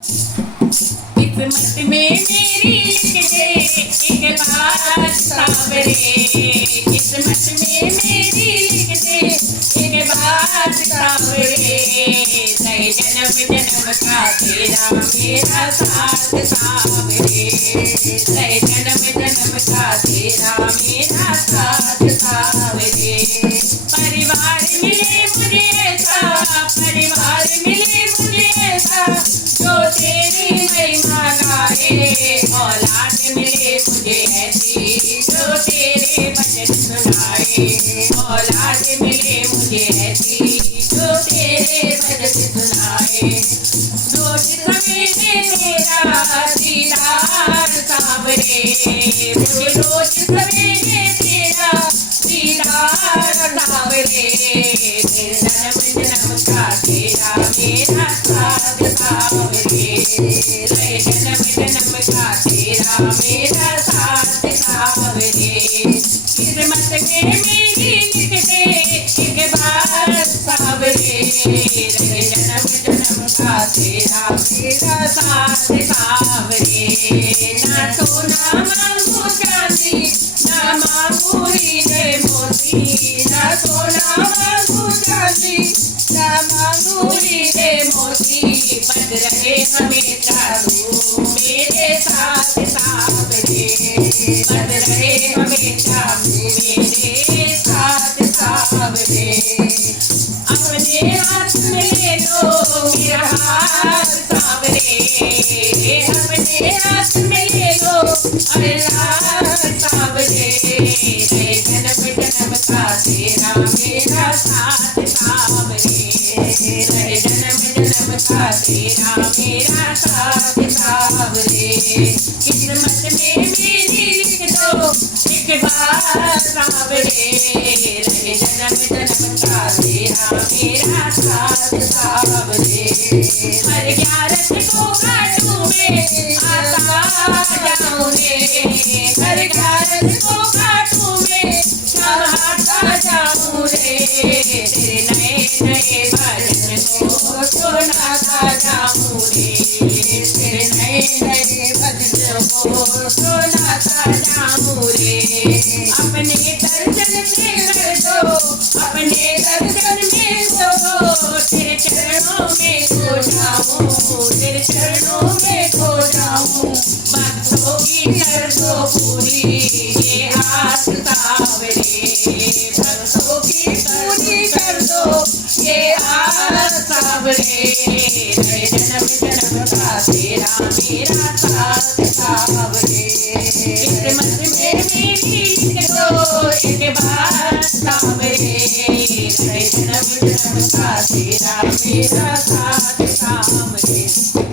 किस्मत में मेरी लिख दे एक बात सावरे, किस्मत में मेरी लिख दे एक बात सावरे। नए जन्म जन्म का तेरा मेरा साथ सावरे, नए जन्म जन्म का तेरा मेरा साथ सावरे। परिवार मिले मुझे ऐसा, परिवार मिले मुझे ऐसा जो तेरी महिमा गाए। औलाद मिले मुझे ऐसी जो तेरे भजन सुनाए। औलाद मिले मुझे ऐसी जो तेरे भजन सुनाए। रोज सवेरे तेरा दीदार सावरे, मुझे रोज सवेरे तेरा दीदार सावरे। जन्म जन्म का तेरा मेरा साथ सावरे, जन्म जन्म का तेरा मेरा साथ सावरे। किस्मत में मेरी लिख दे एक बार सावरे, जन्म जन्म का तेरा मेरा साथ सावरे। ना सोना मांगू चांदी ना मांगू हीरे मोती, ना सोना मांगू चांदी ना मांगू हीरे मोती। बन रहे हमेशा तू मेरे साथ सावरे, बन रहे हमेशा मेरे साथ सावरे। अपने हाथ में ले लो मेरा हाथ सावरे, अपने हाथ में ले लो अल्लाह सावरे। जन्म जन्म का तेरा मेरा साथ सावरे, जन्म जन्म का तेरा मेरा साथ सावरे। किस्मत में मेरी लिख दो एक बार सावरे, जन्म जन्म का तेरा मेरा साथ सावरे। हर ग्यारस को काटू में आता जाऊं रे, हर ग्यारस को काटू में चाहता जाऊं रे। तेरे नए नए भजन को सुनाता जाऊं रे, तेरे नए नए भजन को सुनाता जाऊं रे। अपने दर्शन से कर दो, अपने दर्शन में दो, तेरे चरणों में खो जाऊं, तेरे चरणों में खो जाऊं। भक्तों की कर दो पूरी ये आस सावरे, भक्तों की पूरी कर दो ये आस सावरे। जन्म जन्म का तेरा मेरा साथ सावरे, किस्मत में मेरी लिख दो एक बार सावरे। जन्म जन्म का तेरा मेरा साथ सावरे।